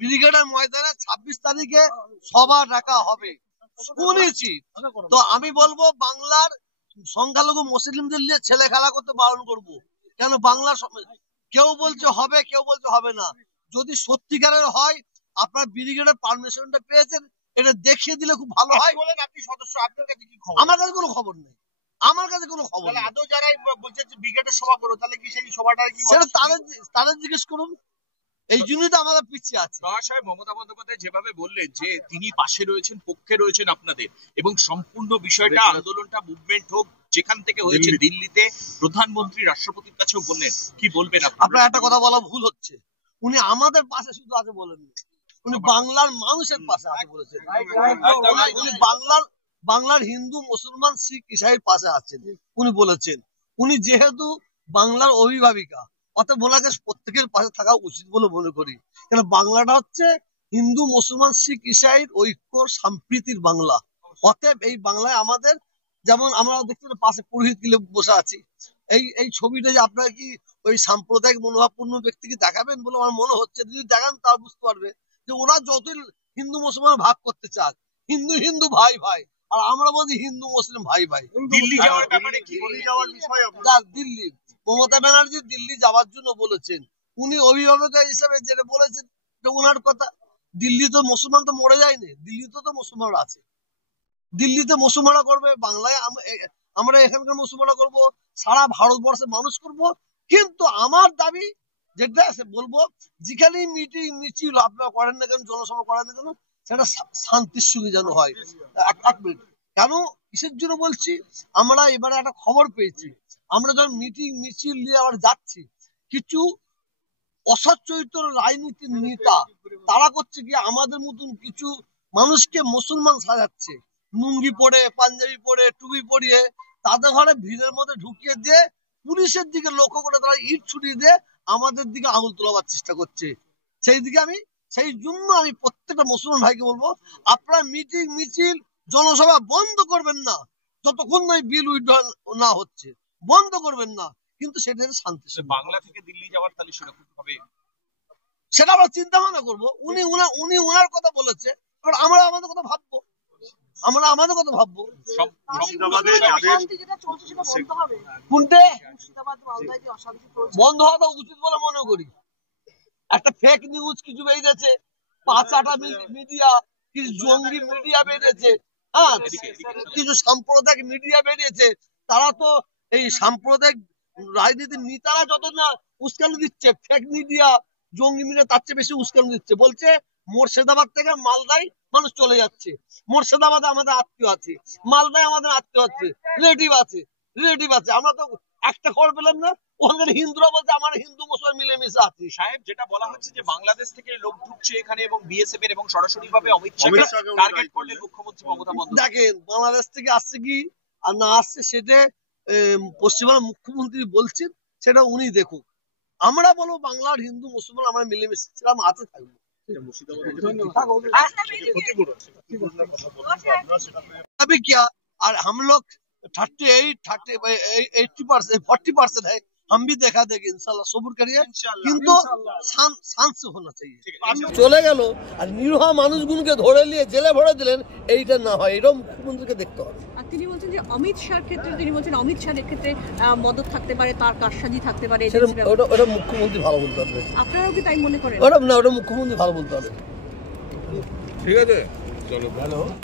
ব্রিগেডের ময়দানে 26 তারিখে সভা ডাকা হবে শুনেছি। তো আমি বলবো বাংলার সংখ্যালঘু মুসলিমদের নিয়ে ছেলে খেলা করতে বারণ করবো। কেন বাংলার কেউ বলছে হবে, কেউ বলছে হবে না। যদি সত্যিকারের হয়, আপনার ব্রিগেডের পারমিশনটা পেয়েছেন, এটা দেখিয়ে দিলে খুব ভালো হয়। বলেন আপনি সদস্য, আপনার কাছে কি খবর? আমার কাছে কোনো খবর নেই, আমার কাছে কোনো খবর নেই। আদৌ যারাই বলছে ব্রিগেডের সভা করো, তাহলে কি সেই সভাটা কি সেটা তাদের জিজ্ঞেস করুন। এই জন্যই তো আমাদের পিছিয়ে আছে। সাহেব মমতা বন্দ্যোপাধ্যায় যেভাবে বললেন যে তিনি পাশে রয়েছেন, পক্ষে রয়েছেন আপনাদের, এবং সম্পূর্ণ বিষয়টা আন্দোলনটা মুভমেন্ট হোক যেখান থেকে হয়েছে দিল্লিতে, প্রধানমন্ত্রী রাষ্ট্রপতির কাছেও বললেন, কি বলবেন? আপনার একটা কথা বলা ভুল হচ্ছে, উনি আমাদের পাশে শুধু আছে বলেননি, উনি বাংলার মানুষের পাশে আছে বলেছেন। উনি বাংলার হিন্দু, মুসলমান, শিখ, ইসাইর পাশে আছেন উনি বলেছেন। উনি যেহেতু বাংলার অভিভাবিকা, অতএব ওনাকে প্রত্যেকের পাশে থাকা উচিত বলে মনে করি। কেন বাংলাটা হচ্ছে হিন্দু, মুসলমান, শিখ, ইসাইর ঐক্য সম্প্রীতির বাংলা। অতএব এই বাংলায় আমাদের, যেমন আমরা দেখতে পাশে পুরোহিত গিলে বসে আছি, এই ছবিটা যে আপনারা কি ওই সাম্প্রদায়িক মনোভাবপূর্ণ ব্যক্তিকে দেখাবেন বলে আমার মনে হচ্ছে। যদি দেখান তা বুঝতে পারবে যে ওরা যতই হিন্দু মুসলমান ভাগ করতে চাক, হিন্দু হিন্দু ভাই ভাই, আর আমরা বলছি হিন্দু মুসলিম ভাই ভাই। দিল্লি যাওয়ার ব্যাপারে কি যাওয়ার বিষয়? দিল্লি মমতা ব্যানার্জি দিল্লি যাওয়ার জন্য বলেছেন, উনি অভিভাবক হিসেবে যেটা বলেছেন ওনার কথা। দিল্লি তো মুসলমান তো মরে যায়নি, দিল্লিতে তো মুসলমানরা আছে। দিল্লিতে মুসলমানরা করবে, বাংলায় আমরা এখানকার মুসলমানরা করব, সারা ভারতবর্ষে মানুষ করব। কিন্তু আমার দাবি যেটা বলবো, যেখানে মিটিং মিছিল আপনারা করেন না কেন, জনসভা করেন না কেন, সেটা শান্তির সঙ্গে যেন হয়। এক মিনিট, কেন কিসের জন্য বলছি, আমরা এবারে একটা খবর পেয়েছি, আমরা যখন মিটিং মিছিল নিয়ে আবার যাচ্ছি, কিছু অসৎ চরিত্র রাজনীতির নেতা তারা করছে কি, আমাদের মতন কিছু মানুষকে মুসলমান সাজাচ্ছে, লুঙ্গি পরে, পাঞ্জাবি পরে, টুপি পরিয়ে, তাদের ঘরে ভিড়ের মধ্যে ঢুকিয়ে দিয়ে পুলিশের দিকে লক্ষ্য করে তারা ইট ছুটিয়ে দিয়ে আমাদের দিকে আঙুল তোলাবার চেষ্টা করছে। সেই জন্য আমি প্রত্যেকটা মুসলমান ভাইকে বলবো, আপনারা মিটিং মিছিল জনসভা বন্ধ করবেন না যতক্ষণ না বিল উইথড্র না হচ্ছে, বন্ধ করবেন না। কিন্তু সেটা শান্তি। বাংলা থেকে দিল্লি যাওয়ার তাহলে সেরকম হবে, সেটা আমরা চিন্তা ভাবনা করবো। উনি ওনার কথা বলেছে, এবার আমরা আমাদের কথা ভাববো, আমরা আমাদের কথা ভাববো। কোনটা বন্ধ হওয়া উচিত বলে মনে করি? একটা ফেক নিউজ কিছু বেরিয়েছে, 5-8টা মিডিয়া, কিছু জঙ্গি মিডিয়া বেরিয়েছে, হ্যাঁ, কিছু সাম্প্রদায়িক মিডিয়া বেরিয়েছে। তারা তো এই সাম্প্রদায়িক রাজনীতির নেতারা যত না উস্কানি দিচ্ছে, ফেক মিডিয়া, জঙ্গি মিডিয়া তার চেয়ে বেশি উস্কানি দিচ্ছে। বলছে মুর্শিদাবাদ থেকে মালদায় মানুষ চলে যাচ্ছে, মুর্শিদাবাদে আমাদের আত্মীয় আছে, মালদায় আমাদের আত্মীয় আছে, রিলেটিভ আছে। আমরা তো একটা খবর পেলাম না, ওখানে হিন্দুরা বলছে আমার হিন্দু মুসলমান মিলেমিশে আছে। সাহেব যেটা বলা হচ্ছে যে বাংলাদেশ থেকে লোক ঢুকছে এখানে, এবং বিএসএফ এর এবং সরাসরি ভাবে অমিত শাহকে টার্গেট করলেন মুখ্যমন্ত্রী মমতা বন্দ্যোপাধ্যায়। দেখেন বাংলাদেশ থেকে আসছে কি আর না আসছে, সেটা পশ্চিমবঙ্গের মুখ্যমন্ত্রী বলছেন, সেটা উনি দেখুক। আমরা বলবো বাংলার হিন্দু মুসলমান আমরা মিলেমিশে ছিলাম, আছে থাকবো। अभी क्या, और हम लोग 40% है, हम भी देखा देंगे इंशाल्लाह। सब्र करिए, কিন্তু শান্ত होना चाहिए। চলে গেল আর নিরীহ মানুষগুলোকে ধরে নিয়ে জেলে ভরে দিলেন, এইটা না হয়, এটাও মুখ্যমন্ত্রীকে দেখতে হবে। আর তিনি বলছেন যে অমিত শাহর ক্ষেত্রে, তিনি বলছেন অমিত শাহের ক্ষেত্রে মদত থাকতে পারে, তার কারসাজি থাকতে পারে, ওটা মুখ্যমন্ত্রী ভালো বলতে পারবে। আপনারাও কি তাই মনে করেন? ওটা মুখ্যমন্ত্রী ভালো বলতে পারবে। ঠিক আছে, চলো ভালো।